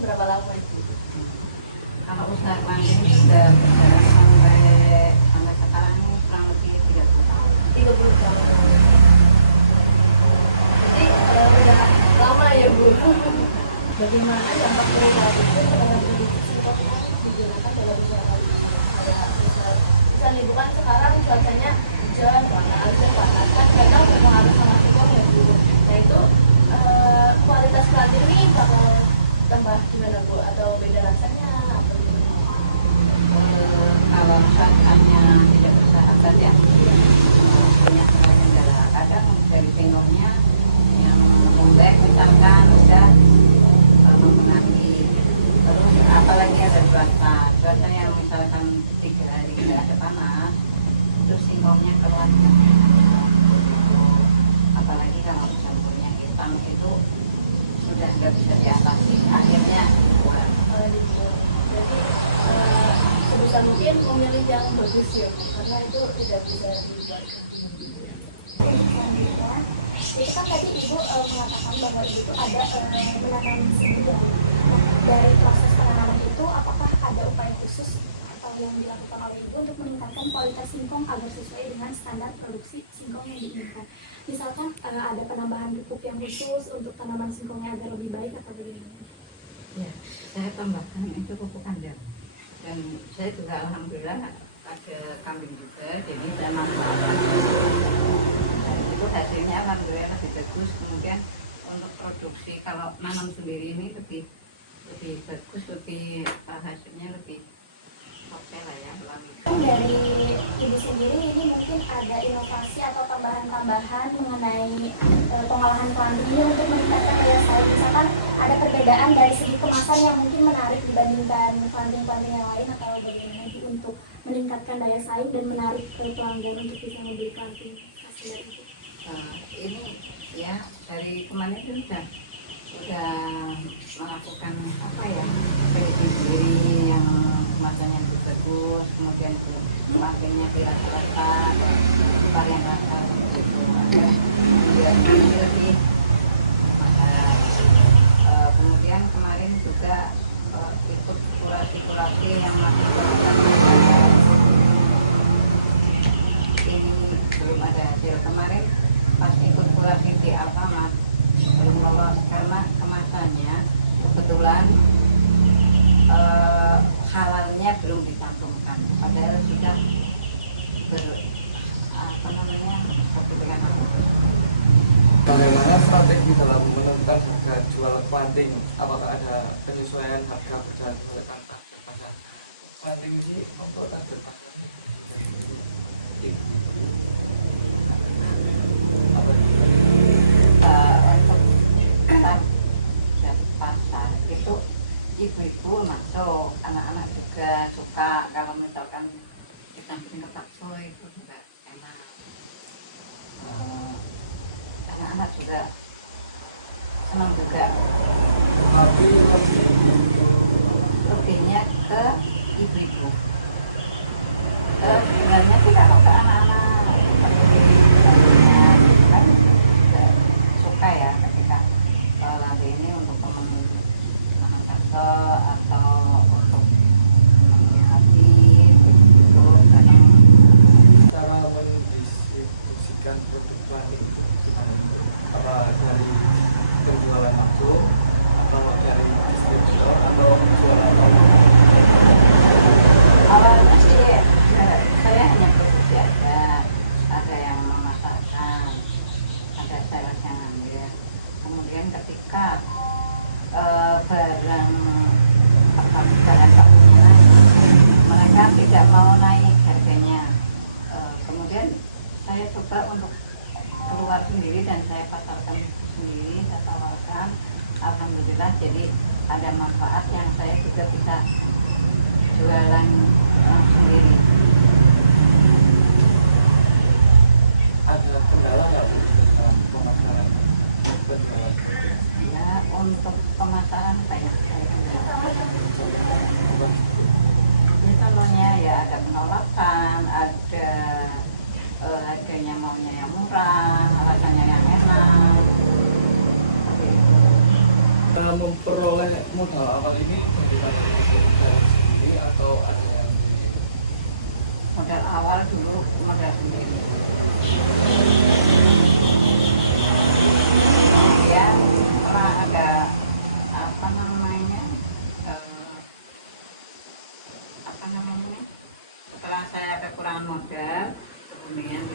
berapa lama itu? Kalau usaha kambing itu sudah berjalan sampai sekarang kurang lebih 30 tahun. 30 tahun. Jadi udah lama ya Bu. Bagaimana dampak perilaku itu terhadap produksi singkong yang digunakan dalam usaha ini? Misalnya nih bukan sekarang cuacanya hujan, panas, kan kadang berpengaruh sama singkong ya Bu. Nah itu kualitas planting ini bakal tambah gimana Bu? Atau beda rasanya? Atau gimana? Kalau cuacanya tidak bersahabat ya, banyak kendala. Kadang dari singkongnya yang lembek misalkan sudah mempengaruhi. Terus apalagi ada cuaca yang misalkan 3 hari tidak ada panas, terus singkongnya keluar. Apalagi kalau campurnya hitam itu sudah nggak bisa diatasi, akhirnya keluar. Jadi sebisa mungkin memilih yang bagus ya, karena itu tidak bisa dibuat. Jadi kan tadi Ibu mengatakan bahwa Ibu ada menanam singkong. Dari proses penanaman itu, apakah ada upaya khusus atau yang dilakukan oleh Ibu untuk meningkatkan kualitas singkong agar sesuai dengan standar produksi singkong yang diinginkan? Misalkan ada penambahan pupuk yang khusus untuk tanaman singkongnya agar lebih baik atau bagaimana? Ya, saya tambahkan itu pupuk kandang. Dan saya juga alhamdulillah ada kambing juga, jadi saya manfaatkan. Dan itu hasilnya alhamdulillah lebih bagus. Kemudian untuk produksi kalau nanam sendiri ini lebih bagus, hasilnya lebih oke lah ya. Dari Ibu sendiri ini mungkin ada inovasi atau tambahan-tambahan mengenai pengolahan planting ini untuk meningkatkan daya saing. Misalkan ada perbedaan dari segi kemasan yang mungkin menarik dibandingkan planting-planting yang lain, atau bagaimana itu untuk meningkatkan daya saing dan menarik ke pelanggan untuk bisa membeli planting hasil dari itu. Ini ya dari kemarin itu sudah melakukan apa ya, penelitian sendiri yang kemasannya lebih bagus, kemudian plantingnya rata-rata varian rata gitu, kemudian lebih mahal. Kemudian kemarin juga ikut kurasi yang melakukan ini belum ada hasil. Kemarin pas ikut kurasi di Alfamart belum lolos karena kemasannya kebetulan halalnya belum dicantumkan, padahal sudah sertifikat. Bagaimana strategi dalam menentukan harga jual planting? Apakah ada penyesuaian harga berdasarkan target pasar planting ini maupun target pasar? Untuk target pasar itu ibu-ibu masuk, anak-anak juga suka. Kalau misalkan kita bikin bakso itu juga enak. Anak-anak juga senang juga. Tapi Lebihnya ke ibu-ibu. Sebenarnya sih kalau ke anak-anak seperti kan juga suka ya ketika nanti ini untuk makan bakso atau untuk hati begitu. Kadang cara mendistribusikan produk planting apa dari penjualan langsung atau dari distributor atau penjualan awalnya sih saya hanya produksi aja, ada yang memasarkan, ada sales yang ngambil. Kemudian ketika barang bakunya naik, mereka tidak mau naik harganya. Kemudian saya coba untuk keluar sendiri dan saya pasarkan sendiri, saya tawarkan. Alhamdulillah jadi ada manfaat yang saya juga bisa jualan sendiri. ada kendala nggak dalam pemasaran? Ya untuk pemasaran banyak sekali. Ini contohnya ya ada penolakan, ada harganya maunya yang murah, rasanya yang enak. Memperoleh modal awal ini dari sendiri atau ada yang Modal awal dulu modal sendiri. Ya, karena ada apa namanya, apa namanya, setelah saya kekurangan modal, kemudian